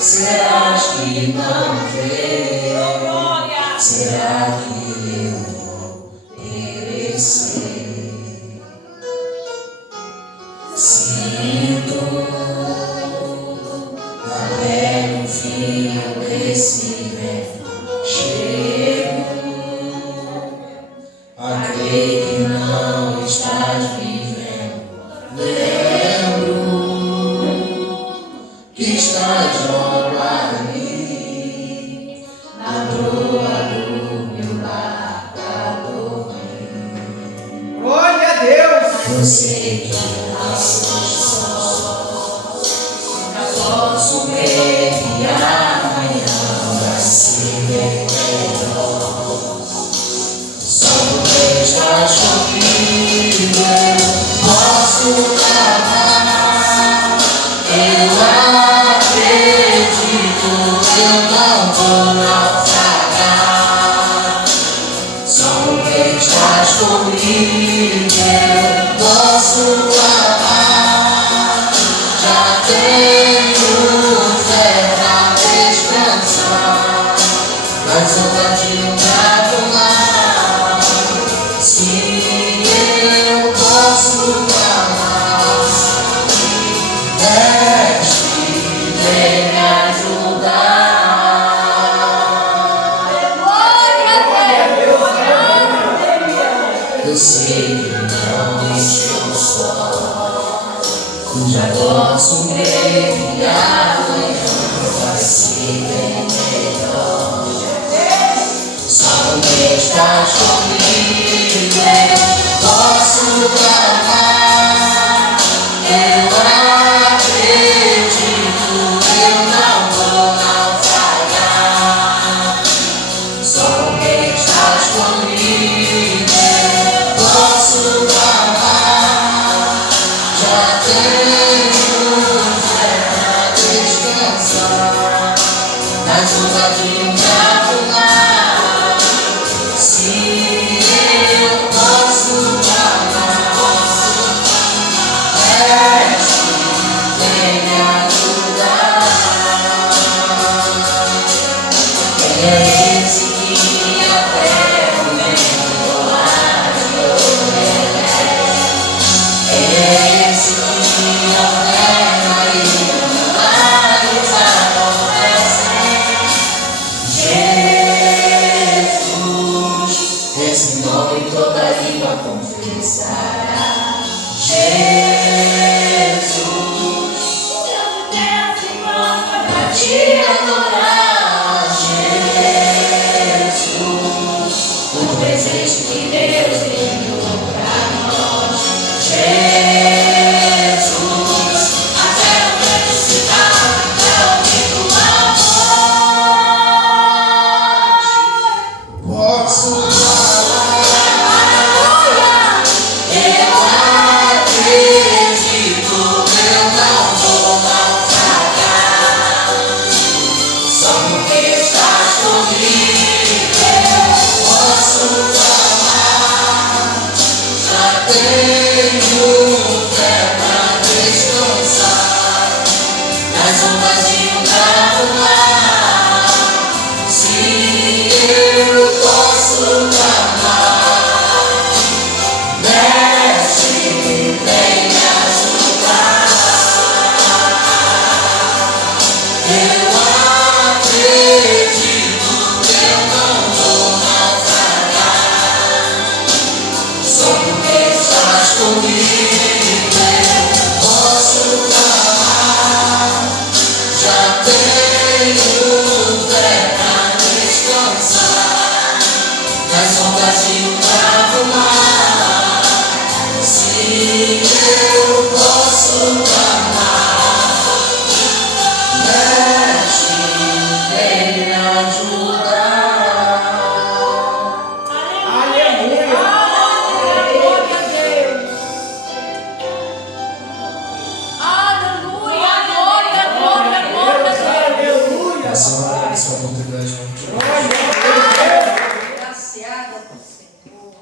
Será que não vê? Será que eu vou perecer? Sinto até o fim desse vento chego a crer que não estás vivendo. Lembro que estás logo ali, na proa do meu lar pra dormir. Glória a Deus! Eu sei que não estou só, já posso ver que amanhã vai ser melhor. Só porque estás comigo eu posso amar. Eu acredito, eu não vou naufragar. Só porque estás comigo eu posso amar. Já tenho fé pra descansar, mas eu tadinho pra voar. Se eu posso amar, Mestre, vem me ajudar. Eu sei que não estou só, já posso ver que amanhã vai ser bem melhor. Só porque estás comigo eu posso amar. Eu acredito, eu não vou naufragar. Só porque estás comigo eu posso amar. Já tenho fé pra descansar, mas um tadinho pra voar. Se eu posso amar, Mestre, vem me ajudar. Quem é esse que até o vento quem é esse que ordena e milagres acontecem? Jesus, esse nome toda língua confessará. Jesus, Deus de terra se prostra pra te adorar. Jesus, o presente que Deus enviou pra nós. Jesus, até o canto se dá pra ouvir tua voz. Posso falar, eu acredito, eu não vou naufragar. Só porque estás comigo eu posso amar. Já tenho fé pra descansar, mas um vazio pra voar. Se eu posso amar, Mestre, vem me ajudar. Eu acredito, eu não vou naufragar. Só porque estás comigo eu posso amar. Já tenho fé pra descansar, mas um vazio pra voar. Se eu posso amar, Mestre, vem me ajudar. Aleluia! Glória a Deus. Aleluia, glória, glória, glória a Deus. Aleluia! Essa oportunidade não te Glória a Deus! Graciada por Senhor.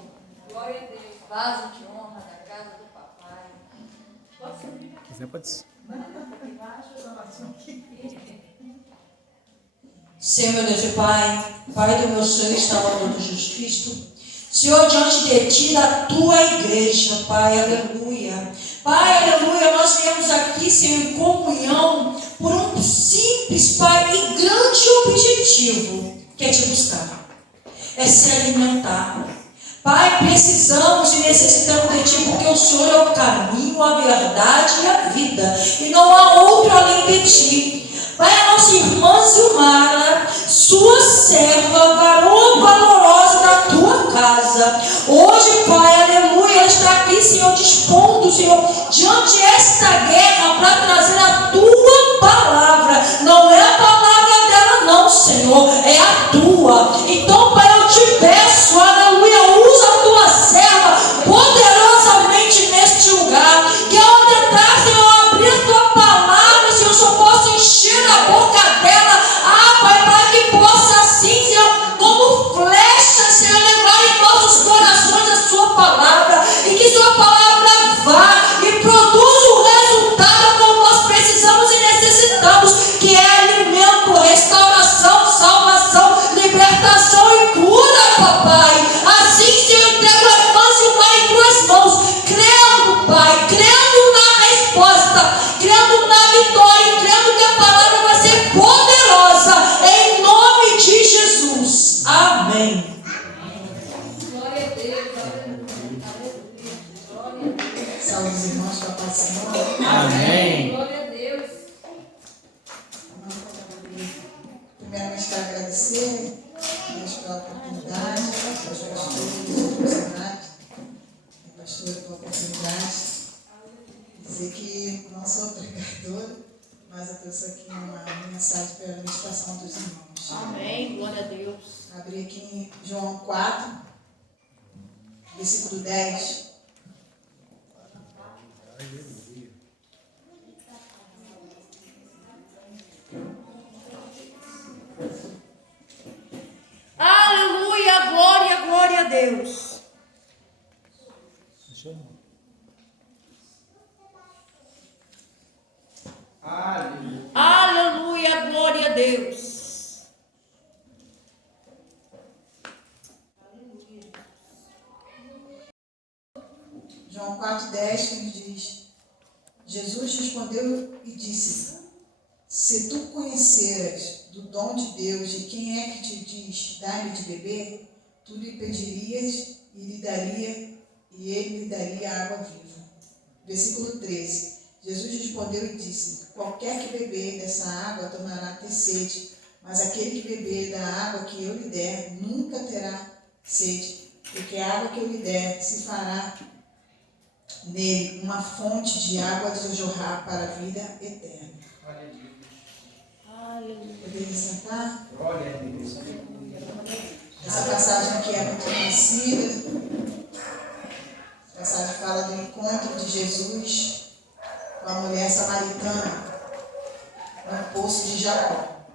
Glória a Deus. Vaso de honra da casa do papai. Quiser pode ser. Embaixo, Senhor, meu Deus e Pai, Pai do meu Senhor e Salvador Jesus Cristo, Senhor, diante de Ti, da Tua igreja, Pai, aleluia. Pai, aleluia, nós viemos aqui, Senhor, em comunhão, por um simples, Pai, e grande objetivo, que é Te buscar, é se alimentar. Pai, precisamos e necessitamos de Ti, porque o Senhor é o caminho, a verdade e a vida, e não há outro além de Ti. Pai, a nossa irmã Zilmara, sua serva, varoa valorosa da Tua casa, hoje, Pai, aleluia, ela está aqui, Senhor, dispondo, Senhor, diante desta guerra, para trazer a Tua palavra. Não é a palavra dela, não, Senhor, é a Tua. Então, Pai, eu te peço, aleluia, usa a Tua serva poderosamente neste lugar, que ao tentar, Senhor, abrir a Tua palavra, Senhor, só possa encher a boca dela, Pai, para que possa assim, Senhor, como flecha, Senhor, levar em nossos corações a Sua palavra, e que Sua palavra vá e produza o resultado como nós precisamos e necessitamos, que é alimento, restauração, salvação, libertação e cura, papai. Assim, Senhor, entrego a irmã Zilmara em Tuas mãos, crendo, Pai, crendo na resposta, crendo na vitória, crendo que a palavra vai ser poderosa, em nome de Jesus. Amém. Glória a Deus, aleluia, glória a Deus. Salve os irmãos, papai Senhor. Amém. Glória a Deus. Primeiramente, quero agradecer a Deus pela oportunidade, aos pastores, aos funcionários, a pastora pela oportunidade. Dizer que não sou pregadora, mas eu trouxe aqui uma mensagem para a meditação dos irmãos. Amém, glória a Deus. Abri aqui em João 4, versículo 10. Aleluia, glória, glória a Deus. Aleluia, glória a Deus. João 4,10, que nos diz: Jesus respondeu e disse: se tu conheceras do dom de Deus e quem é que te diz, dá-me de beber, tu lhe pedirias e lhe daria, e ele lhe daria água viva. Versículo 13. Jesus respondeu e disse: qualquer que beber dessa água tornará a ter sede, mas aquele que beber da água que eu lhe der nunca terá sede, porque a água que eu lhe der se fará nele uma fonte de água de jorrar para a vida eterna. Poderia sentar? Glória a Deus. Essa passagem aqui é muito conhecida. A passagem fala do encontro de Jesus com a mulher samaritana no poço de Jacó.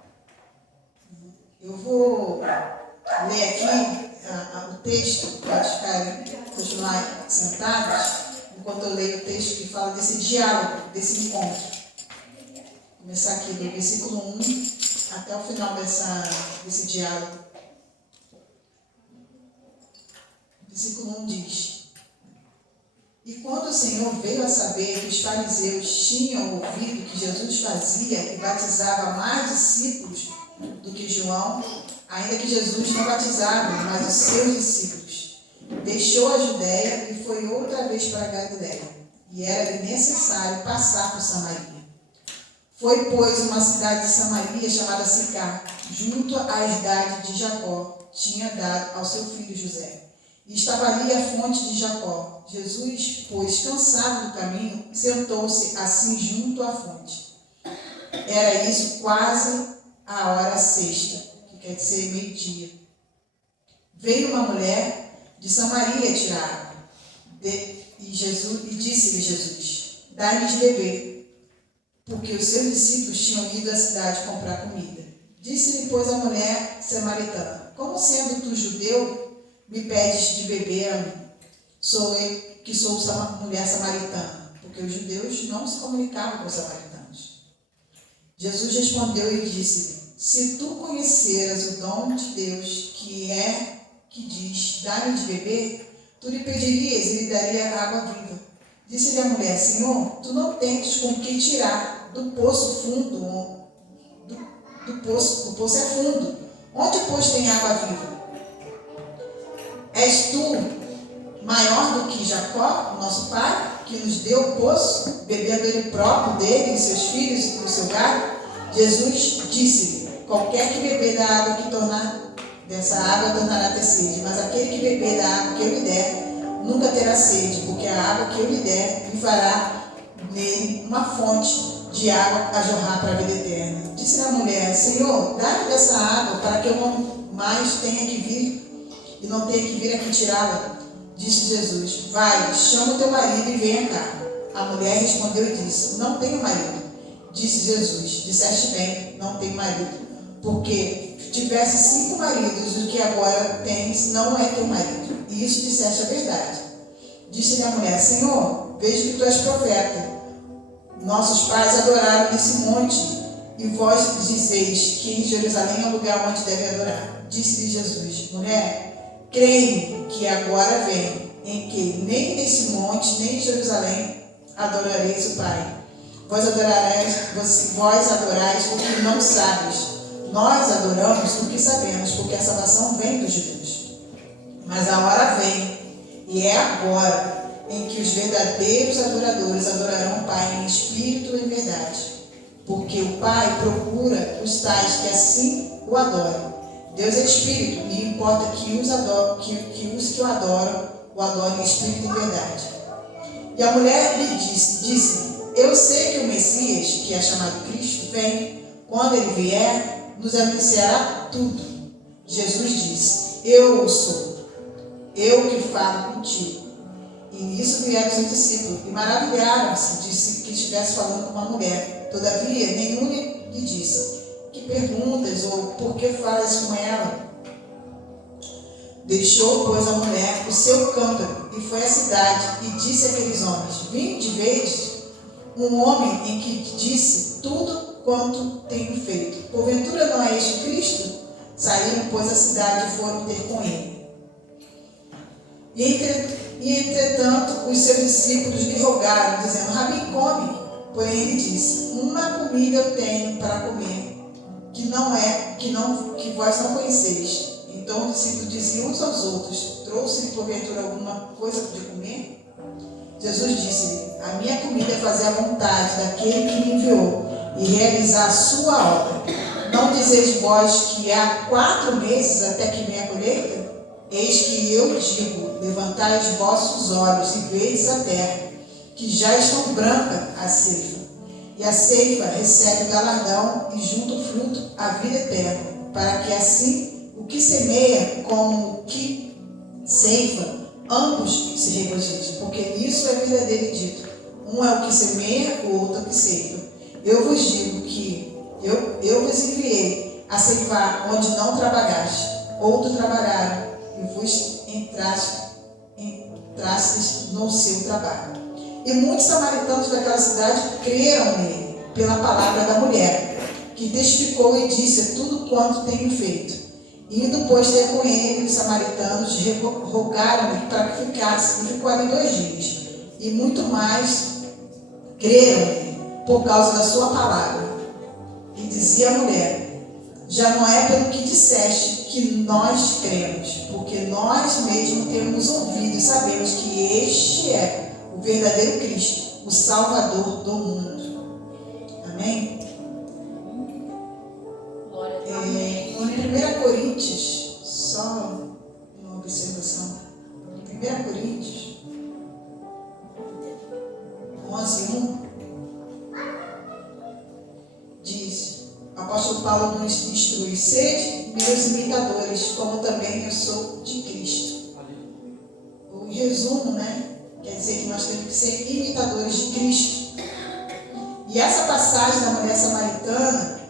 Eu vou ler aqui o texto, para continuar sentados, enquanto eu leio o texto que fala desse diálogo, desse encontro. Vou começar aqui do versículo 1 até o final desse diálogo. Versículo 1 diz: e quando o Senhor veio a saber que os fariseus tinham ouvido que Jesus fazia e batizava mais discípulos do que João, ainda que Jesus não batizava, mas os seus discípulos, deixou a Judéia e foi outra vez para a Galiléia, e era-lhe necessário passar por Samaria. Foi, pois, uma cidade de Samaria chamada Sicar, junto à idade de Jacó, tinha dado ao seu filho José. E estava ali a fonte de Jacó. Jesus, pois, cansado do caminho, sentou-se assim junto à fonte. Era isso quase a hora sexta, que quer dizer meio-dia. Veio uma mulher de Samaria tirar água. E disse-lhe Jesus: dá-lhe de beber, porque os seus discípulos tinham ido à cidade comprar comida. Disse-lhe, pois, a mulher samaritana: como sendo tu judeu, me pedes de beber a mim? Sou eu que sou mulher samaritana, porque os judeus não se comunicavam com os samaritanos. Jesus respondeu e disse-lhe: Se tu conheceras o dom de Deus, que diz, dá-me de beber, tu lhe pedirias e lhe daria água viva. Disse-lhe a mulher, Senhor, tu não tens com que tirar do poço fundo, o poço é fundo. Onde, pois, tem água viva? És tu maior do que Jacó, nosso pai, que nos deu o poço, bebendo ele próprio, dele, e seus filhos e o seu gado? Jesus disse-lhe, qualquer que beber da água dessa água tornará a ter sede, mas aquele que beber da água que eu lhe der, nunca terá sede, porque a água que eu lhe der lhe fará nele uma fonte de água a jorrar para a vida eterna. Disse a mulher, Senhor, dá-me dessa água para que eu não mais tenha que vir e não tenha que vir aqui tirá-la. Disse Jesus, vai, chama o teu marido e venha cá. A mulher respondeu e disse, não tenho marido. Disse Jesus, disseste bem, não tenho marido, porque tivesse 5 maridos, o que agora tens não é teu marido. E isso disseste a verdade. Disse-lhe a mulher, Senhor, vejo que tu és profeta. Nossos pais adoraram nesse monte, e vós dizeis que em Jerusalém é o lugar onde devem adorar. Disse-lhe Jesus, mulher, creio que agora vem, em que nem nesse monte, nem em Jerusalém adorareis o Pai. Vós adorais o que não sabes. Nós adoramos o que sabemos, porque a salvação vem dos judeus. Mas a hora vem, e é agora, em que os verdadeiros adoradores adorarão o Pai em espírito e em verdade. Porque o Pai procura os tais que assim o adoram. Deus é espírito, e importa que os que o adoram, o adorem em espírito e em verdade. E a mulher lhe disse, eu sei que o Messias, que é chamado Cristo, vem. Quando ele vier, nos anunciará tudo. Jesus disse, eu o sou, eu que falo contigo. E nisso vieram os discípulos, e maravilharam-se, disse que estivesse falando com uma mulher. Todavia, nenhum lhe disse, que perguntas, ou por que falas com ela? Deixou, pois, a mulher o seu cântaro, e foi à cidade, e disse àqueles homens, vinde, vedes um homem em que disse tudo quanto tenho feito. Porventura não é este Cristo? Saíram, pois, à cidade e foram ter com ele. E entretanto, os seus discípulos lhe rogaram, dizendo, Rabi, come. Porém, ele disse, uma comida eu tenho para comer, que vós não conheceis. Então os discípulos diziam uns aos outros, trouxe-lhe porventura alguma coisa de comer? Jesus disse-lhe, a minha comida é fazer a vontade daquele que me enviou e realizar a sua obra. Não dizeis vós que há 4 meses até que venha a colheita? Eis que eu digo, levantai os vossos olhos e vedes a terra, que já estão branca a ceifa. E a ceifa recebe o galardão e junto o fruto a vida eterna, para que assim o que semeia como o que ceifa, ambos se regozijem, porque nisso é verdadeiro dito. Um é o que semeia, o outro é o que ceifa. Eu vos digo que eu vos enviei a ceifar onde não trabalhaste. Outros trabalharam e vos entrastes no seu trabalho. E muitos samaritanos daquela cidade creram nele, pela palavra da mulher, que testificou e disse tudo quanto tenho feito. Indo, pois, ter com ele, os samaritanos rogaram-lhe para que ficasse, e ficou ali 2 dias. E muito mais creram-lhe, por causa da sua palavra. E dizia a mulher, já não é pelo que disseste que nós cremos, porque nós mesmos temos ouvido e sabemos que este é o verdadeiro Cristo, o Salvador do mundo. Amém? Em 1 Coríntios, só uma observação, em 1 Coríntios 11:1, diz, o apóstolo Paulo nos instrui, sede meus imitadores, como também eu sou de Cristo. O resumo, quer dizer que nós temos que ser imitadores de Cristo. E essa passagem da mulher samaritana,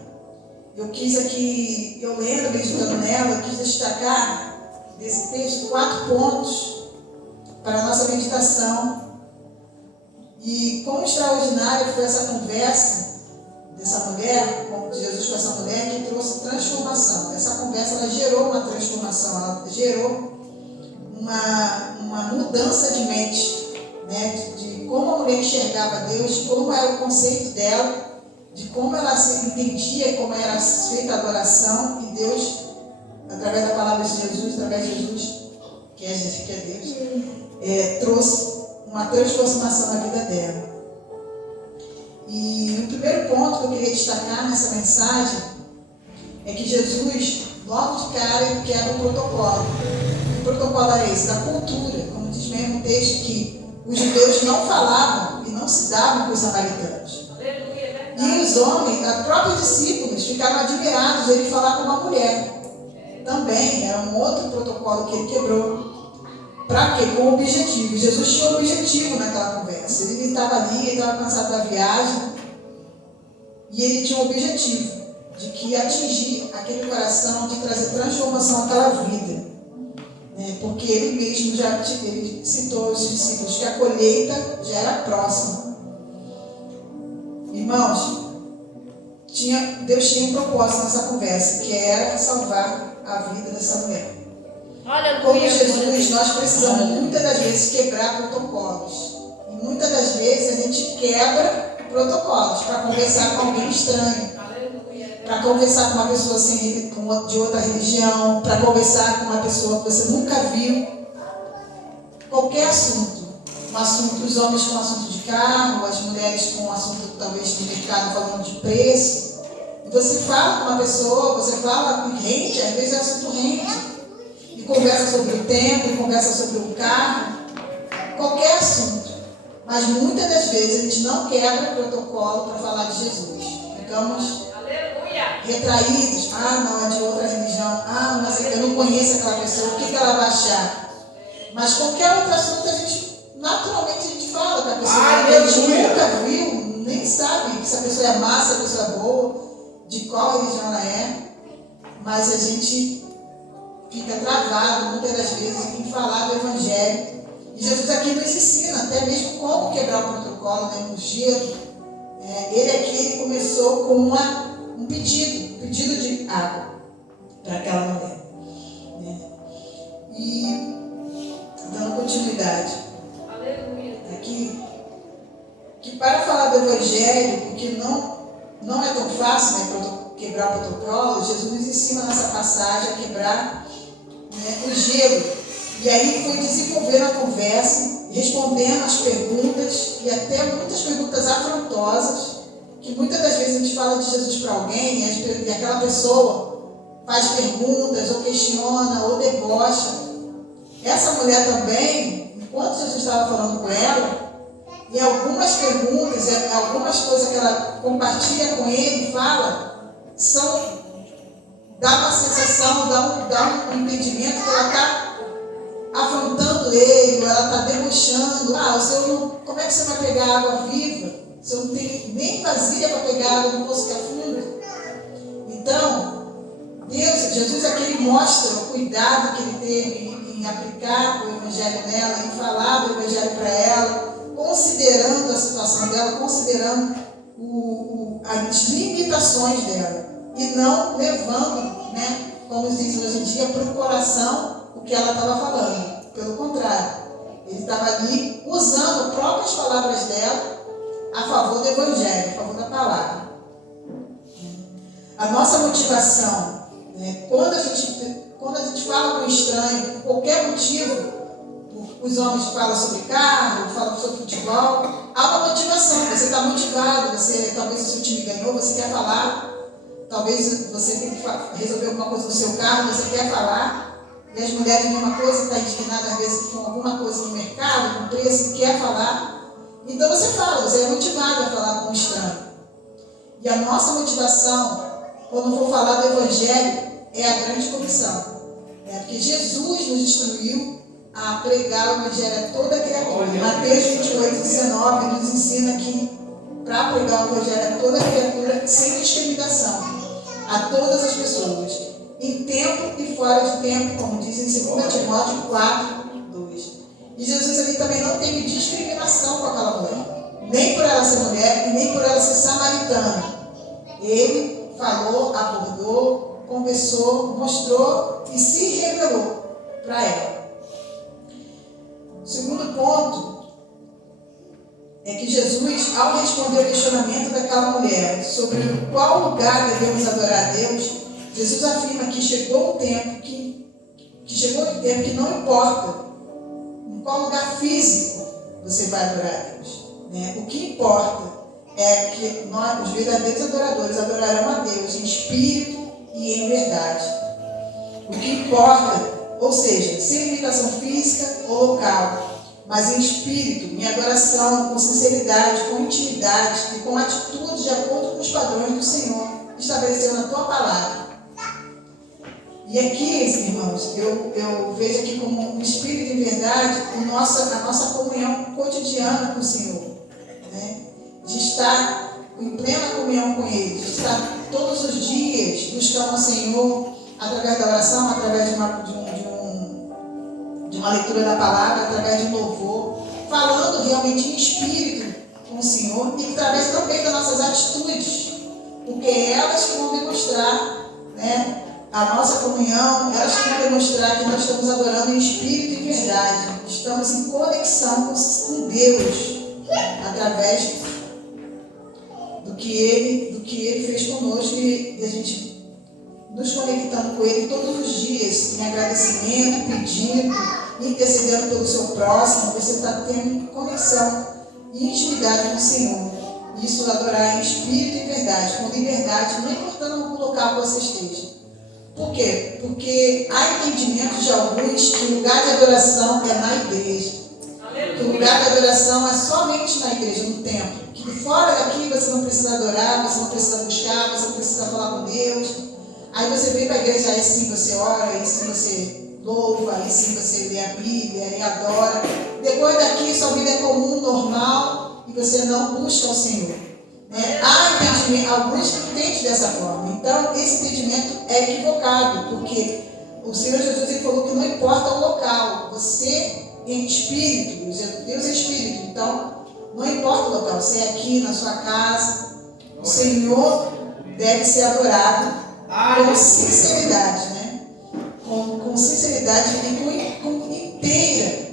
eu quis aqui, eu lendo, meditando nela, eu quis destacar desse texto 4 pontos para a nossa meditação. E quão extraordinária foi essa conversa dessa mulher, com Jesus com essa mulher, que trouxe gerou uma mudança de mente, né? De como a mulher enxergava Deus, de como era o conceito dela, de como ela se entendia, como era feita a adoração, e Deus, através da palavra de Jesus, através de Jesus, que é Deus, trouxe uma transformação na vida dela. E o primeiro ponto que eu queria destacar nessa mensagem é que Jesus, logo de cara, ele quebra o protocolo. O protocolo era esse, da cultura, como diz mesmo o texto, que os judeus não falavam e não se davam com os samaritanos. E os homens, os próprios discípulos, ficaram admirados de ele falar com uma mulher. Também era um outro protocolo que ele quebrou. Para quê? Com o objetivo. Jesus tinha um objetivo naquela conversa. Ele estava ali, ele estava cansado da viagem, e ele tinha um objetivo de que atingir aquele coração, de trazer transformação àquela vida. Porque ele mesmo ele citou aos discípulos que a colheita já era próxima. Irmãos, Deus tinha um propósito nessa conversa, que era salvar a vida dessa mulher. Como Jesus, nós precisamos muitas das vezes quebrar protocolos. E muitas das vezes a gente quebra protocolos para conversar com alguém estranho, para conversar com uma pessoa assim, de outra religião, para conversar com uma pessoa que você nunca viu. Qualquer assunto. Um assunto, os homens com assunto de carro, as mulheres com assunto talvez de mercado falando de preço. E você fala com uma pessoa, você fala com rende, às vezes é assunto rende. E conversa sobre o tempo, e conversa sobre o carro, qualquer assunto. Mas muitas das vezes a gente não quebra protocolo para falar de Jesus. Ficamos retraídos. Não, é de outra religião. Mas eu não conheço aquela pessoa, o que ela vai achar? Mas qualquer outro assunto, naturalmente a gente fala para a pessoa. A gente nunca viu, nem sabe se a pessoa é má, se a pessoa é boa, de qual religião ela é. Mas a gente fica travado muitas das vezes em falar do Evangelho. E Jesus aqui nos ensina até mesmo como quebrar o protocolo, no gelo. Ele começou com um pedido de água para aquela mulher. E dando continuidade. Que para falar do Evangelho, porque não é tão fácil, quebrar o protocolo, Jesus nos ensina nessa passagem a quebrar o gelo. E aí foi desenvolvendo a conversa, respondendo as perguntas, e até muitas perguntas afrontosas, que muitas das vezes a gente fala de Jesus para alguém, e aquela pessoa faz perguntas, ou questiona, ou debocha. Essa mulher também, enquanto Jesus estava falando com ela, e algumas perguntas, algumas coisas que ela compartilha com ele e fala, dá uma sensação, dá um entendimento que ela está afrontando ele, ou ela está debochando. Como é que você vai pegar água viva? Se eu não tenho nem vasilha para pegar água no poço que afunda. Então, Jesus aqui ele mostra o cuidado que ele teve em aplicar o Evangelho nela, em falar do Evangelho para ela, considerando a situação dela, considerando as limitações dela, e não levando, como dizem hoje em dia, para o coração o que ela estava falando. Pelo contrário, ele estava ali usando próprias palavras dela a favor do Evangelho, a favor da palavra. A nossa motivação, quando a gente fala com um estranho, por qualquer motivo, os homens falam sobre carro, falam sobre futebol, há uma motivação. Você está motivado, talvez o seu time ganhou, você quer falar, talvez você tem que resolver alguma coisa no seu carro, você quer falar. E as mulheres, a mesma coisa, está indignada às vezes com alguma coisa no mercado, com preço, quer falar. Então você fala, você é motivado a falar com um estranho. E a nossa motivação, quando for falar do Evangelho, é a grande comissão. Porque Jesus nos instruiu a pregar o Evangelho a toda criatura. Mateus 28, 19 nos ensina que para pregar o Evangelho a toda criatura, sem discriminação, a todas as pessoas, em tempo e fora de tempo, como diz em 2 Timóteo 4, 2. E Jesus ali também não teve discriminação com aquela mulher, nem por ela ser mulher e nem por ela ser samaritana. Ele falou, abordou, conversou, mostrou e se revelou para ela. O segundo ponto é que Jesus, ao responder ao questionamento daquela mulher sobre qual lugar devemos adorar a Deus, Jesus afirma que chegou o tempo que não importa em qual lugar físico você vai adorar a Deus, né? O que importa é que nós, os verdadeiros adoradores, adorarão a Deus em espírito e em verdade. O que importa, ou seja, sem limitação física ou local, mas em espírito, em adoração, com sinceridade, com intimidade e com atitude de acordo com os padrões do Senhor estabeleceu na tua palavra. E aqui, irmãos, eu vejo aqui como um espírito em verdade a nossa comunhão cotidiana com o Senhor, né? De estar em plena comunhão com Ele, de estar todos os dias buscando o Senhor através da oração, através de uma leitura da palavra, através de um louvor, falando realmente em espírito com o Senhor e através também das nossas atitudes, porque é elas que vão demonstrar, né, a nossa comunhão, elas que vão demonstrar que nós estamos adorando em espírito e em verdade, estamos em conexão com Deus através do que Ele fez conosco e a gente nos conectando com Ele todos os dias em agradecimento, pedindo, intercedendo pelo seu próximo. Você está tendo conexão e intimidade com o Senhor. Isso adorar em espírito e verdade, com liberdade, não importando o local que você esteja. Por quê? Porque há entendimento de alguns que o lugar de adoração é na igreja. Que o lugar de adoração é somente na igreja, no templo. Que fora daqui você não precisa adorar, você não precisa buscar, você não precisa falar com Deus. Aí você vem para a igreja, aí sim você ora, aí sim você louva, aí sim você lê a Bíblia, aí adora. Depois daqui sua vida é comum, normal, e você não busca o Senhor. Há entendimento, alguns que entendem dessa forma. Então, esse entendimento é equivocado, porque o Senhor Jesus ele falou que não importa o local, você em espírito, Deus é espírito, então não importa o local, você é aqui na sua casa, o Senhor deve ser adorado com sinceridade, né? Com sinceridade e com inteira,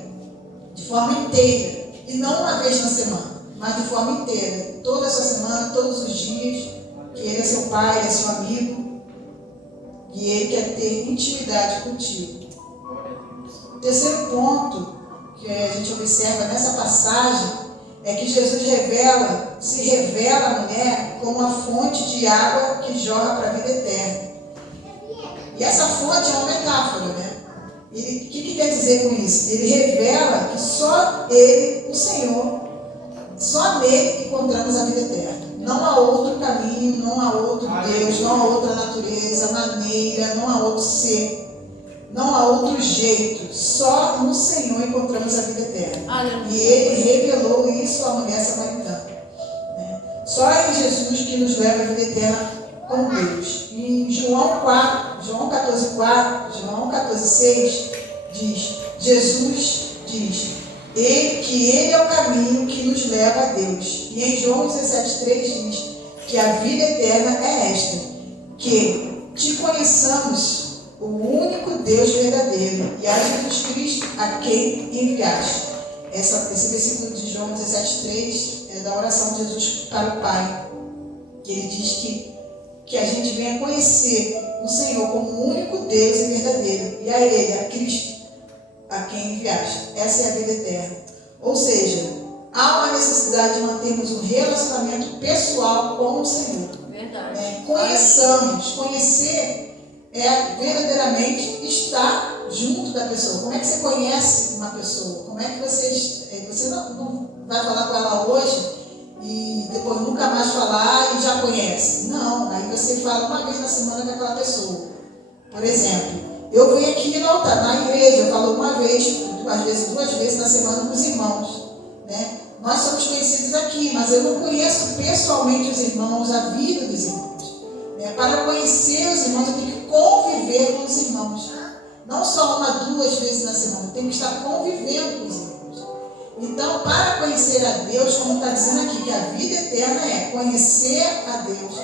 de forma inteira, e não uma vez na semana, mas de forma inteira, toda essa semana, todos os dias, que Ele é seu pai, Ele é seu amigo, e Ele quer ter intimidade contigo. O terceiro ponto que a gente observa nessa passagem é que Jesus se revela à mulher como a fonte de água que jorra para a vida eterna. E essa fonte é uma metáfora, né? O que quer dizer com isso? Ele revela que só Ele, o Senhor, só nele encontramos a vida eterna. Não há outro caminho, não há outro Deus, não há outra natureza, maneira, não há outro ser, não há outro jeito. Só no Senhor encontramos a vida eterna. E Ele revelou isso à mulher samaritana. Só em Jesus que nos leva à vida eterna com Deus. Em João 14,6 diz, Jesus diz, que Ele é o caminho que nos leva a Deus. E em João 17,3 diz que a vida eterna é esta, que te conheçamos o único Deus verdadeiro e a Jesus Cristo a quem enviaste. Esse versículo de João 17,3 é da oração de Jesus para o Pai. Ele diz que a gente venha conhecer o Senhor como o único Deus e verdadeiro, e a Ele, a Cristo, a quem enviaste. Essa é a vida eterna. Ou seja, há uma necessidade de mantermos um relacionamento pessoal com o Senhor. Verdade. Conheçamos. Conhecer é verdadeiramente estar junto da pessoa. Como é que você conhece uma pessoa? Como é que você não vai falar com ela hoje e depois nunca mais falar e já conhece? Não, aí você fala uma vez na semana com aquela pessoa. Por exemplo, eu venho aqui na igreja, eu falo uma vez, às vezes 2 vezes na semana com os irmãos, né? Nós somos conhecidos aqui, mas eu não conheço pessoalmente os irmãos, a vida dos irmãos. Para conhecer os irmãos, eu tenho que conviver com os irmãos. Não só 1, 2 vezes na semana, eu tenho que estar convivendo com os irmãos. Então, para conhecer a Deus, como está dizendo aqui, que a vida eterna é conhecer a Deus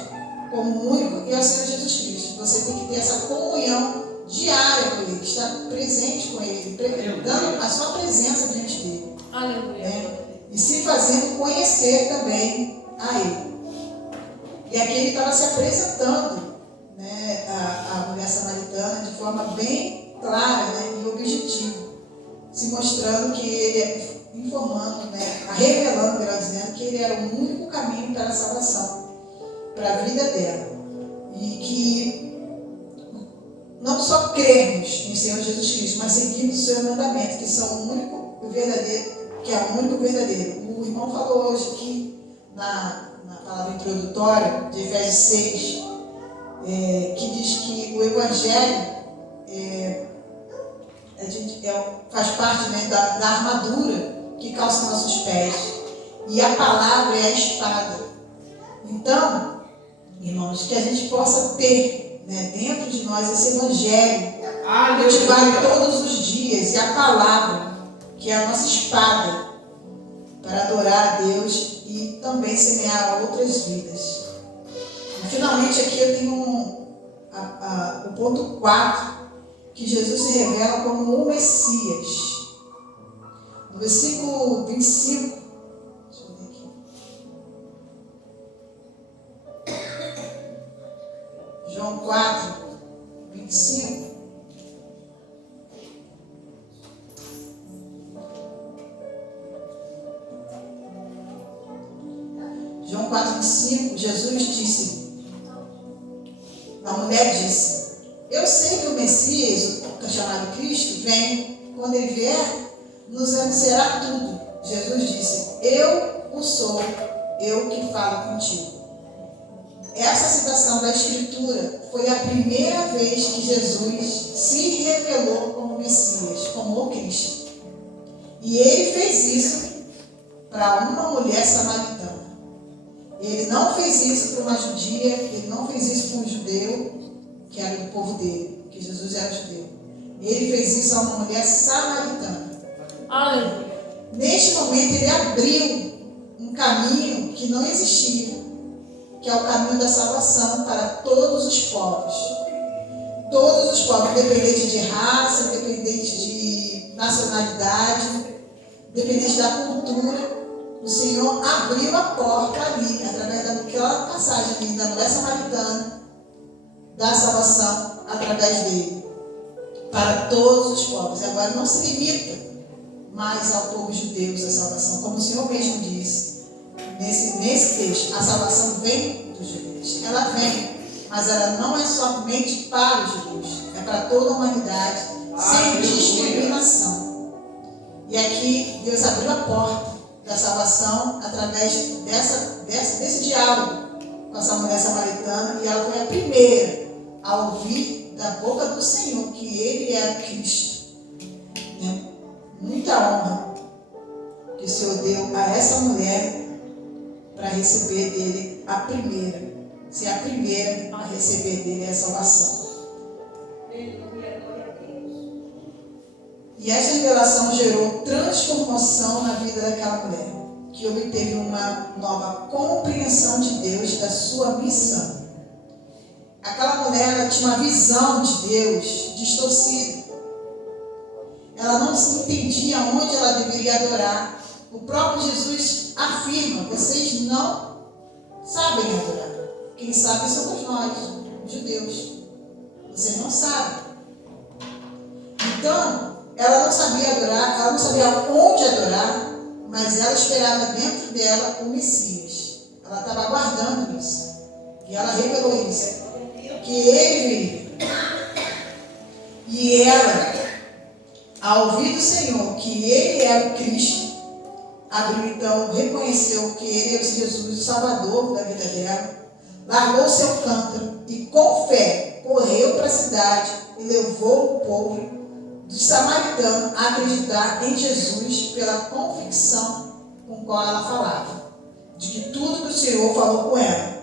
como único e ao Senhor Jesus Cristo. Você tem que ter essa comunhão diária com ele, estar presente com ele, dando a sua presença diante dele. Aleluia. E se fazendo conhecer também a ele. E aqui ele estava se apresentando, né, a mulher samaritana de forma bem clara, né, e objetiva, se mostrando que ele, informando, né, revelando, melhor dizendo, que ele era o único caminho para a salvação, para a vida dela. E que não só crermos em Senhor Jesus Cristo, mas seguirmos o seu mandamento, que são o único verdadeiro, que é o único verdadeiro. O irmão falou hoje aqui na palavra introdutória de Efésios 6, que diz que o Evangelho faz parte, né, da armadura que calça nossos pés. E a palavra é a espada. Então, irmãos, que a gente possa ter, né, dentro de nós esse Evangelho, cultivado todos os dias, e a palavra, que é a nossa espada, para adorar a Deus e também semear outras vidas. E, finalmente, aqui eu tenho o ponto 4, que Jesus se revela como o Messias. No versículo 25, deixa eu ver aqui. João 4, 25. João 4, 25, Jesus disse, a mulher disse, eu sei que o Messias, o chamado Cristo, vem, quando ele vier, nos anunciará tudo. Jesus disse, eu o sou, eu que falo contigo. Essa citação da Escritura foi a primeira vez que Jesus se revelou como Messias, como o Cristo. E ele fez isso para uma mulher samaritana. Ele não fez isso para uma judia, ele não fez isso para um judeu, que era do povo dele, que Jesus era judeu. Ele fez isso a uma mulher samaritana. Aleluia. Neste momento ele abriu um caminho que não existia, que é o caminho da salvação para todos os povos. Todos os povos, independente de raça, independente de nacionalidade, independente da cultura. O Senhor abriu a porta ali, através daquela passagem ali, da mulher samaritana, da salvação através dele, para todos os povos. E agora não se limita mais ao povo judeu a salvação, como o Senhor mesmo disse nesse texto, a salvação vem dos judeus. Ela vem, mas ela não é somente para os judeus, é para toda a humanidade, sem discriminação. E aqui Deus abriu a porta da salvação através desse diálogo com essa mulher samaritana, e ela foi a primeira a ouvir da boca do Senhor que ele era Cristo. Né? Muita honra que o Senhor deu a essa mulher para receber dele a primeira, ser a primeira a receber dele a salvação. E essa revelação gerou transformação na vida daquela mulher, que obteve uma nova compreensão de Deus, da sua missão. Aquela mulher, ela tinha uma visão de Deus distorcida. Ela não se entendia onde ela deveria adorar. O próprio Jesus afirma, vocês não sabem adorar. Quem sabe somos nós, judeus. Vocês não sabem. Então, ela não sabia adorar, ela não sabia onde adorar, mas ela esperava dentro dela o Messias. Ela estava aguardando isso. E ela revelou isso. Que ele viria. E ela, ao ouvir do Senhor que ele era o Cristo, abriu então, reconheceu que ele era Jesus, o Salvador da vida dela, largou seu cântaro e com fé correu para a cidade e levou o povo dos samaritanos a acreditar em Jesus pela convicção com qual ela falava, de que tudo que o Senhor falou com ela.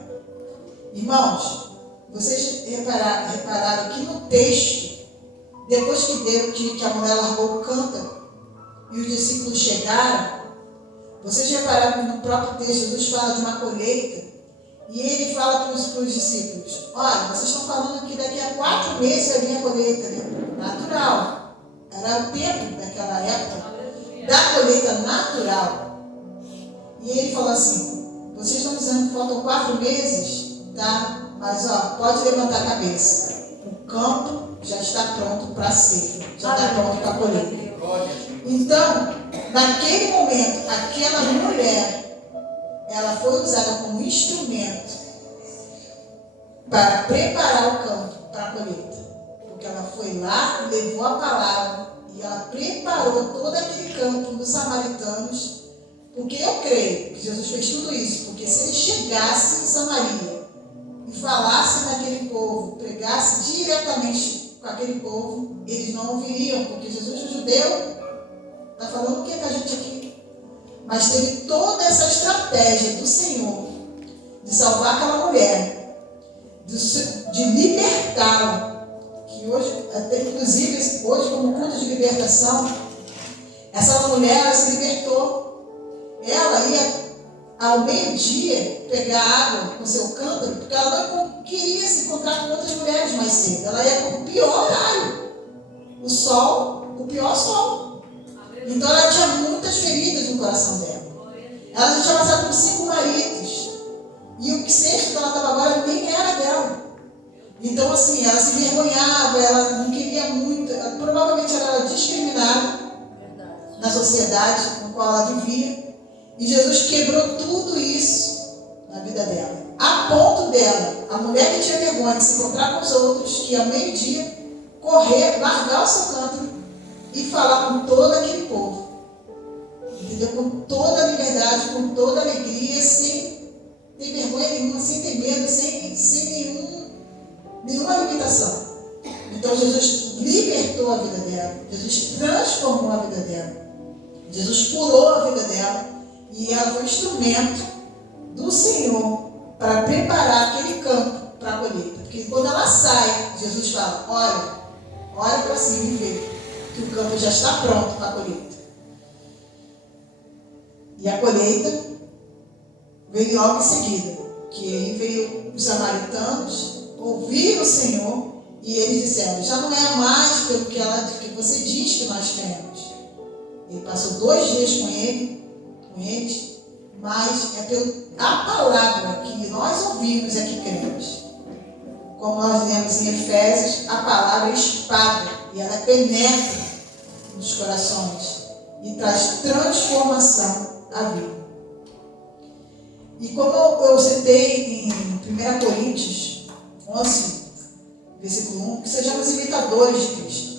Irmãos, vocês repararam aqui no texto, depois que a mulher largou o cântaro e os discípulos chegaram, vocês repararam que no próprio texto Jesus fala de uma colheita, e ele fala para os discípulos, olha, vocês estão falando que daqui a 4 meses vai vir a colheita, né? Natural. Era o tempo daquela época da colheita natural. E ele falou assim: vocês estão dizendo que faltam 4 meses, tá? Mas ó, pode levantar a cabeça. O campo já está pronto para a ceifa, já está pronto para a colheita. Então, naquele momento, aquela mulher, ela foi usada como instrumento para preparar o campo para a colheita. Porque ela foi lá, levou a palavra e ela preparou todo aquele campo dos samaritanos. Porque eu creio que Jesus fez tudo isso, porque se ele chegasse em Samaria e falasse naquele povo, pregasse diretamente com aquele povo, eles não ouviriam, porque Jesus é judeu, está falando o que é a gente aqui? Mas teve toda essa estratégia do Senhor de salvar aquela mulher, de libertá-la, que hoje, até inclusive hoje como culto de libertação, essa mulher ela se libertou. Ela ia ao meio-dia pegar água com seu cântaro, porque ela não queria se encontrar com outras mulheres mais cedo. Ela ia com o pior horário, o pior sol. Então ela tinha muitas feridas no coração dela. Ela já tinha passado por 5 maridos. E o sexto que ela estava agora nem era dela. Então assim, ela se envergonhava, ela não queria muito. Provavelmente ela era discriminada na sociedade com qual ela vivia. E Jesus quebrou tudo isso na vida dela. A ponto dela, a mulher que tinha vergonha de se encontrar com os outros, que ao meio-dia, correr, largar o seu cântaro e falar com todo aquele povo. Entendeu? Com toda a liberdade, com toda a alegria, sem ter vergonha nenhuma, sem ter medo, sem nenhuma limitação. Então Jesus libertou a vida dela. Jesus transformou a vida dela. Jesus curou a vida dela. E ela foi instrumento do Senhor para preparar aquele campo para a colheita. Porque quando ela sai, Jesus fala: olha para cima e vê que o campo já está pronto para a colheita. E a colheita veio logo em seguida. Que aí veio os samaritanos, ouviram o Senhor e eles disseram: já não é mais pelo que você diz que nós cremos. Ele passou 2 dias com eles, mas é pela palavra que nós ouvimos é que cremos. Como nós lemos em Efésios, a palavra é espada e ela penetra nos corações e traz transformação à vida. E como eu citei em 1 Coríntios 11, versículo 1, que sejamos imitadores de Cristo.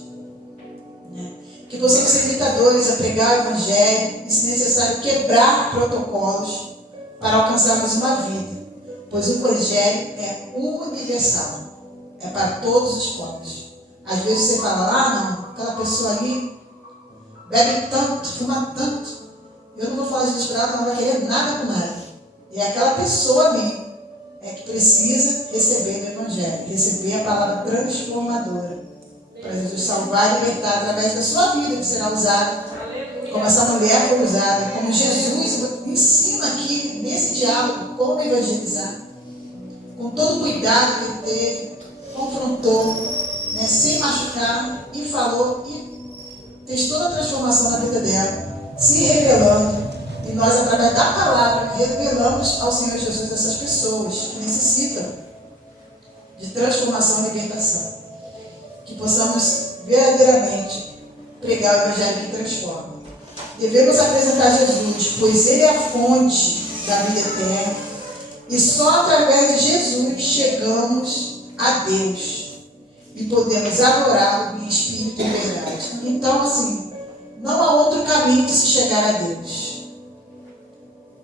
Que possamos ser imitadores a pregar o Evangelho e, se necessário, quebrar protocolos para alcançarmos uma vida, pois o Evangelho é universal, é para todos os povos. Às vezes você fala: não, aquela pessoa ali bebe tanto, fuma tanto, eu não vou falar Jesus para ela, ela não vai querer nada com nada. E aquela pessoa ali é que precisa receber o Evangelho, receber a palavra transformadora, para Jesus salvar e libertar através da sua vida, que será usada, como essa mulher foi usada, como Jesus ensina aqui nesse diálogo como evangelizar, com todo o cuidado que ele teve, confrontou, sem machucar, e falou, e fez toda a transformação na vida dela, se revelando, e nós, através da palavra, revelamos ao Senhor Jesus essas pessoas que necessitam de transformação e libertação. Que possamos verdadeiramente pregar o Evangelho que transforma. Devemos apresentar Jesus, pois Ele é a fonte da vida eterna, e só através de Jesus chegamos a Deus e podemos adorá-lo em espírito e verdade. Então, assim, não há outro caminho de se chegar a Deus.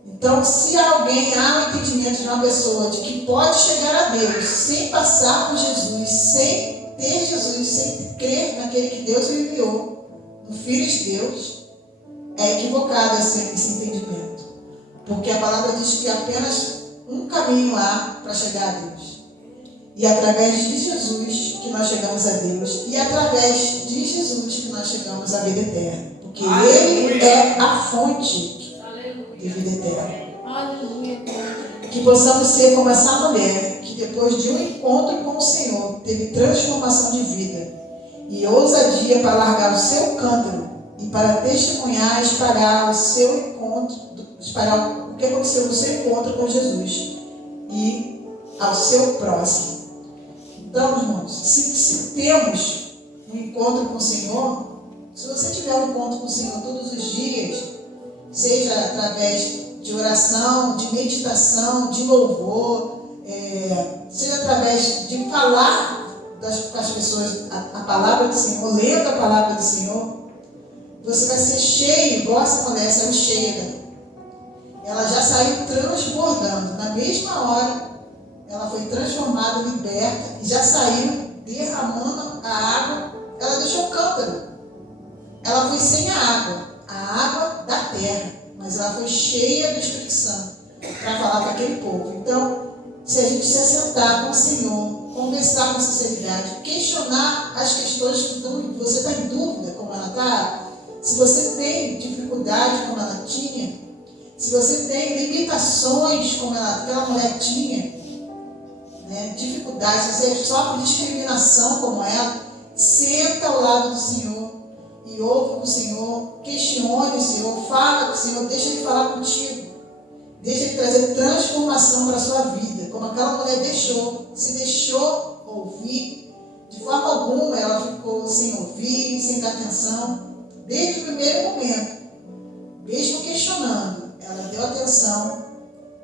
Então, se alguém há um entendimento de uma pessoa de que pode chegar a Deus sem passar por Jesus, sem ter Jesus, sem crer naquele que Deus enviou, no Filho de Deus, é equivocado esse entendimento. Porque a palavra diz que apenas um caminho há para chegar a Deus. E através de Jesus que nós chegamos a Deus. E através de Jesus que nós chegamos à vida eterna. Porque Ele é a fonte de vida eterna. Que possamos ser como essa mulher que depois de um encontro com o Senhor, teve transformação de vida e ousadia para largar o seu cântaro e para testemunhar e espalhar o que aconteceu no seu encontro com Jesus e ao seu próximo. Então, irmãos, se temos um encontro com o Senhor, se você tiver um encontro com o Senhor todos os dias, seja através de oração, de meditação, de louvor, seja através de falar com as pessoas a palavra do Senhor, lendo a palavra do Senhor, você vai ser cheio, igual essa mulher saiu cheia. Ela já saiu transbordando. Na mesma hora, ela foi transformada, liberta, e já saiu derramando a água. Ela deixou o cântaro. Ela foi sem a água da terra, mas ela foi cheia do Espírito Santo para falar com aquele povo. Então, se a gente se assentar com o Senhor, conversar com sinceridade, questionar as questões que você está em dúvida, como ela está, se você tem dificuldade, como ela tinha, se você tem limitações, como aquela mulher tinha, né, dificuldades, se você sofre discriminação, como ela, senta ao lado do Senhor e ouve o Senhor, questione o Senhor, fala com o Senhor, deixa Ele falar contigo, deixa Ele trazer transformação para a sua vida, como aquela mulher se deixou ouvir. De forma alguma ela ficou sem ouvir, sem dar atenção, desde o primeiro momento, mesmo questionando, ela deu atenção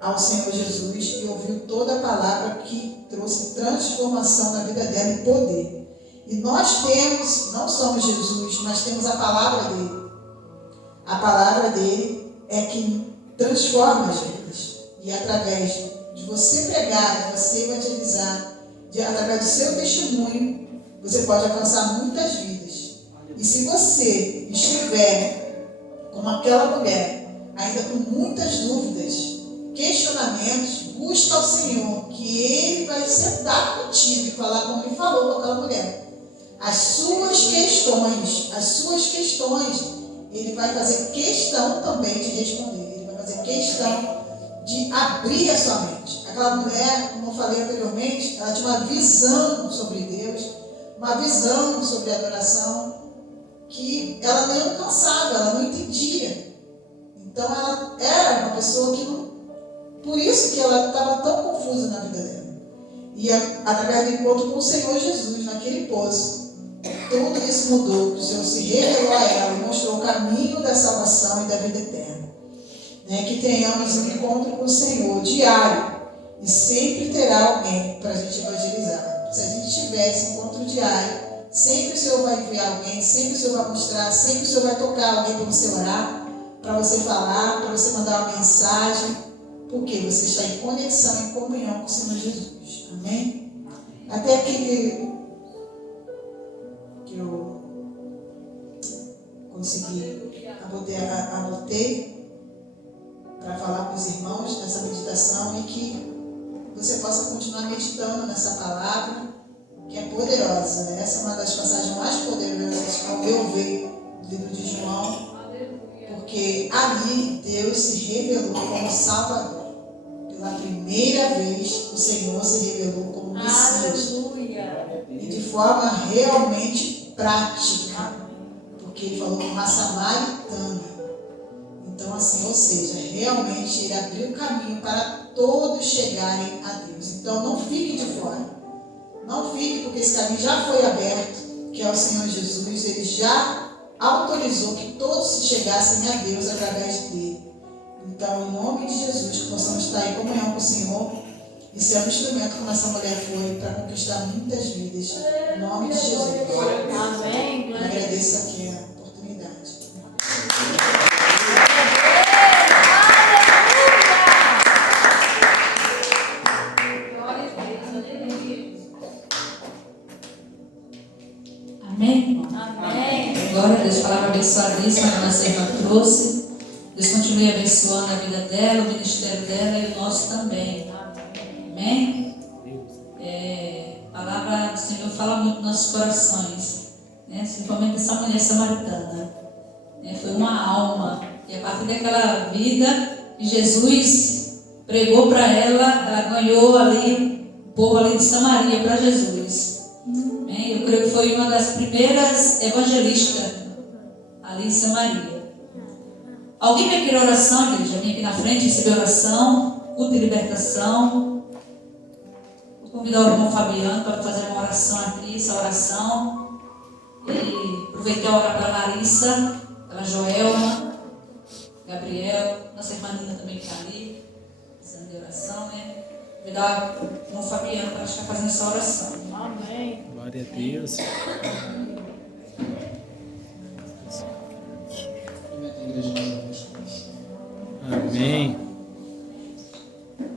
ao Senhor Jesus e ouviu toda a palavra que trouxe transformação na vida dela e poder. E nós temos, não somos Jesus, mas temos a palavra dele. A palavra dele é que transforma as vidas. E através de você pregar, de você evangelizar, através do seu testemunho, você pode alcançar muitas vidas. E se você estiver como aquela mulher, ainda com muitas dúvidas, questionamentos, busca ao Senhor, que Ele vai sentar contigo e falar como Ele falou com aquela mulher. As suas questões, Ele vai fazer questão também de responder. Ele vai fazer questão de abrir a sua mente. Aquela mulher, como eu falei anteriormente, ela tinha uma visão sobre Deus, uma visão sobre a adoração, que ela não alcançava, ela não entendia. Então ela era uma pessoa que não... Por isso que ela estava tão confusa na vida dela. E através do encontro com o Senhor Jesus, naquele poço, tudo isso mudou. O Senhor se revelou a ela e mostrou o caminho da salvação e da vida eterna. Que tenhamos um encontro com o Senhor diário. E sempre terá alguém para a gente evangelizar. Se a gente tiver esse encontro diário, sempre o Senhor vai enviar alguém, sempre o Senhor vai mostrar, sempre o Senhor vai tocar alguém para você orar, para você falar, para você mandar uma mensagem, porque você está em conexão, em comunhão com o Senhor Jesus. Amém? Até que eu consegui, anotei para falar com os irmãos nessa meditação e que você possa continuar meditando nessa palavra que é poderosa. Essa é uma das passagens mais poderosas que ao meu ver do livro de João, porque ali Deus se revelou como Salvador. Pela primeira vez o Senhor se revelou como Messias. E de forma realmente prática, porque Ele falou com uma samaritana. Então assim, ou seja, realmente Ele abriu o caminho para todos chegarem a Deus. Então não fique de fora. Não fique, porque esse caminho já foi aberto, que é o Senhor Jesus. Ele já autorizou que todos se chegassem a Deus através dele. Então, em nome de Jesus, que possamos estar em comunhão com o Senhor e ser um instrumento como essa mulher foi para conquistar muitas vidas. Em nome de Jesus. Amém. Eu agradeço aqui a oportunidade. Amém? Amém. Glória a Deus, palavra abençoadíssima que a nossa irmã trouxe. Deus continue abençoando a vida dela, o ministério dela e o nosso também. Amém? A palavra do Senhor fala muito nos nossos corações, principalmente essa mulher samaritana. Foi uma alma, e a partir daquela vida que Jesus pregou para ela, ela ganhou ali povo ali de Samaria para Jesus. Amém? Eu creio que foi uma das primeiras evangelistas ali em Samaria. Alguém vai querer oração, igreja? Vem aqui na frente receber oração, culto de libertação. Vou convidar o irmão Fabiano para fazer uma oração aqui, essa oração. E aproveitar a orar para a Larissa, para a Joelma, Gabriel, nossa irmã Nina também que está ali, precisando de oração, né? Convidar o irmão Fabiano para estar fazendo essa oração. Amém. Glória a Deus. Amém.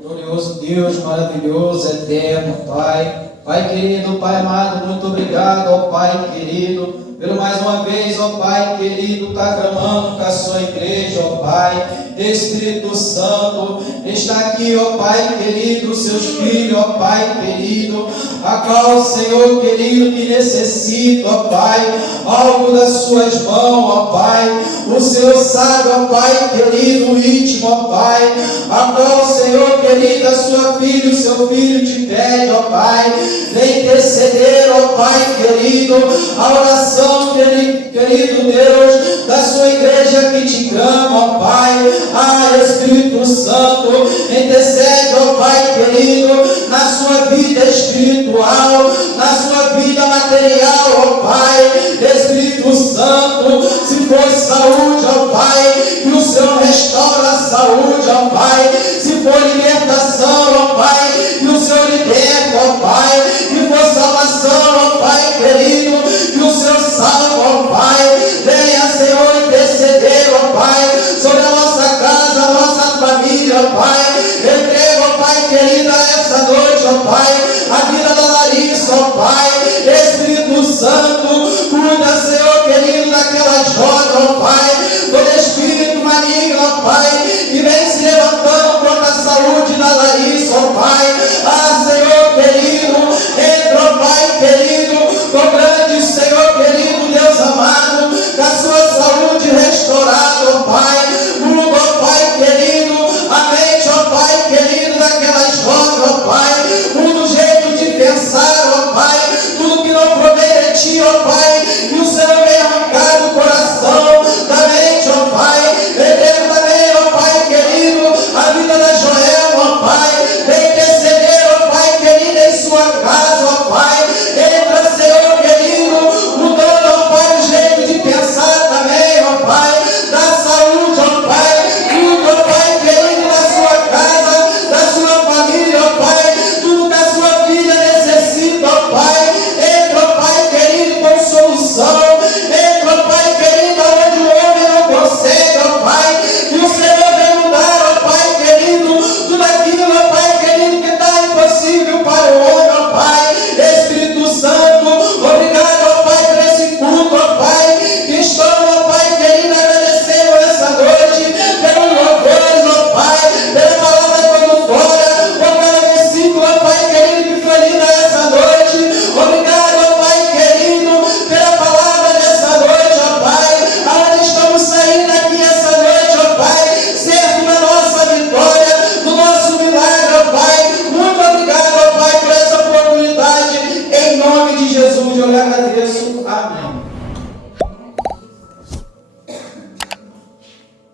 Glorioso Deus, maravilhoso, eterno, Pai. Pai querido, Pai amado, muito obrigado, ó Pai querido, pelo mais uma vez, ó Pai querido, está clamando com a sua igreja, ó Pai. Espírito Santo, está aqui, ó Pai querido, seus filhos, ó Pai querido, a qual, Senhor querido, que necessita, ó Pai, algo das suas mãos, ó Pai. O Senhor sabe, ó Pai querido, o íntimo, ó Pai, a qual, Senhor querido, a sua filha, o seu filho te pede, ó Pai, vem interceder, ó Pai querido, a oração, querido Deus, da sua igreja que te clama, ó Pai. Ah, Espírito Santo, intercede, ó Pai querido, na sua vida espiritual, na sua vida material, ó Pai. Espírito Santo, se for saúde, ó Pai, que o Senhor restaura a saúde, ó Pai. Se for libertação, ó Pai, que o Senhor liberta, ó Pai. Se for salvação, ó Pai querido, que o Senhor salva, ó Pai. Venha, Senhor, interceder, ó Pai, sobre a nossa casa, a nossa família, ó Pai. Entrega, ó Pai querido, essa noite, ó Pai, a vida da Larissa, ó Pai. Espírito Santo, cuida, Senhor querido, daquela jovem, ó Pai, todo espírito maligno, ó Pai, que vem se levantando contra a saúde da Larissa, ó Pai. Ah, Senhor querido, entra, ó Pai querido, com grande, Senhor querido, Deus amado, da sua saúde restaurada, ó Pai. Muda, ó Pai querido, a mente, ó Pai querido, daquela jovem, ó Pai. Muda o jeito de pensar, ó Pai, tudo que não provém de ti, ó Pai, que o Senhor vem arrancar do coração, da mente, ó Pai. Entrega também, ó Pai querido, a vida da Joelma, ó Pai. Vem interceder, ó Pai querido, em sua casa, ó Pai. Entra, Senhor querido, mudando, ó Pai, o jeito de pensar também, ó Pai, da saúde, ó Pai. Tudo, ó Pai querido, da sua casa, da sua família, ó Pai. Tudo que a sua filha necessita, ó Pai. Entra, ó Pai querido, com solução. Entra, ó Pai querido, onde o homem não consegue, ó Pai. E o Senhor vem mudar, ó Pai querido, tudo aquilo, ó Pai querido, que está impossível para o homem, ó Pai. Espírito Santo, obrigado, ó Pai, por esse culto, ó Pai, que estamos, ó Pai querido, agradecendo essa noite, pelos louvores, ó Pai, pela palavra quando fora, por cada versículo, ó Pai querido, que foi lido essa noite. Obrigado, ó Pai querido, pela palavra dessa noite, ó Pai, aonde estamos saindo aqui essa noite, ó Pai, certo da nossa vitória, do nosso milagre, ó Pai. Muito obrigado, ó Pai, por essa oportunidade, em nome de Jesus, eu lhe agradeço. Amém.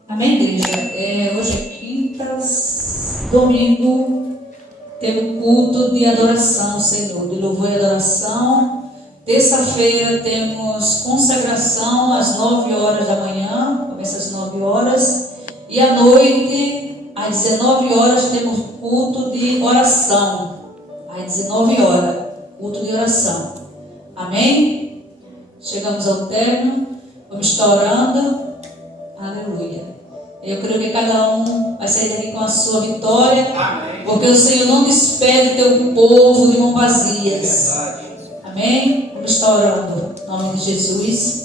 Amém, igreja? Hoje é quinta, domingo, temos culto de adoração, Senhor, de louvor e adoração. Terça-feira temos consagração às 9 horas da manhã, começa às 9 horas. E à noite, às 19 horas, temos culto de oração. Às 19 horas, culto de oração. Amém? Chegamos ao término, vamos estar orando. Aleluia. Eu creio que cada um vai sair daqui com a sua vitória. Amém. Porque o Senhor não despede o teu povo de mãos vazias. Verdade. Amém? Vamos estar orando em nome de Jesus.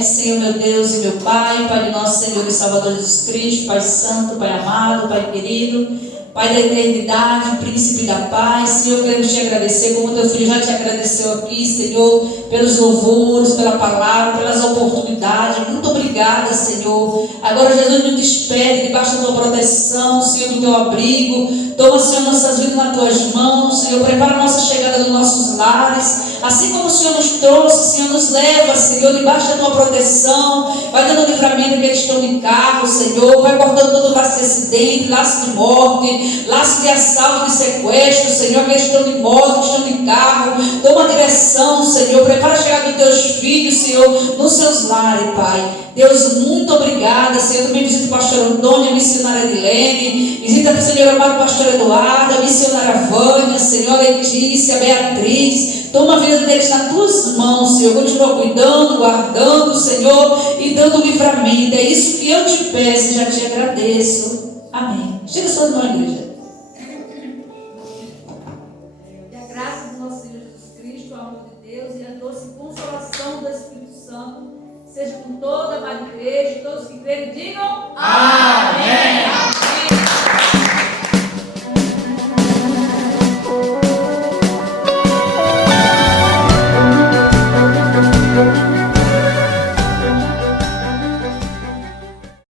Senhor meu Deus e meu Pai, Pai de nosso Senhor e Salvador Jesus Cristo, Pai Santo, Pai amado, Pai querido. Pai da eternidade, príncipe da paz, Senhor, queremos te agradecer, como teu filho já te agradeceu aqui, Senhor, pelos louvores, pela palavra, pelas oportunidades. Muito obrigada, Senhor. Agora, Jesus, nos despede debaixo da tua proteção, Senhor, do teu abrigo. Toma, Senhor, nossas vidas nas tuas mãos, Senhor. Prepara a nossa chegada nos nossos lares. Assim como o Senhor nos trouxe, Senhor, nos leva, Senhor, debaixo da tua proteção. Vai dando livramento que eles estão de carro, Senhor. Vai cortando todo laço de acidente, laço de morte, laço de assalto, de sequestro, Senhor. Que eles estão de moto, que estão de carro. Toma direção, Senhor. Prepara a chegada dos teus filhos, Senhor, nos seus lares, Pai. Deus, muito obrigada, Senhor. Também visita o pastor Antônio, a missionária Edilene. Visita o Senhor amado pastor Eduardo, a missionária Vânia, Senhor, Letícia, Beatriz. Toma a vida deles nas tuas mãos, Senhor. Continua cuidando, guardando, Senhor, e dando livramento. É isso que eu te peço e já te agradeço. Amém. Chega sua mão, igreja. E a graça do nosso Senhor Jesus Cristo, o amor de Deus e a doce consolação do Espírito Santo seja com toda a amada igreja, todos que crerem, digam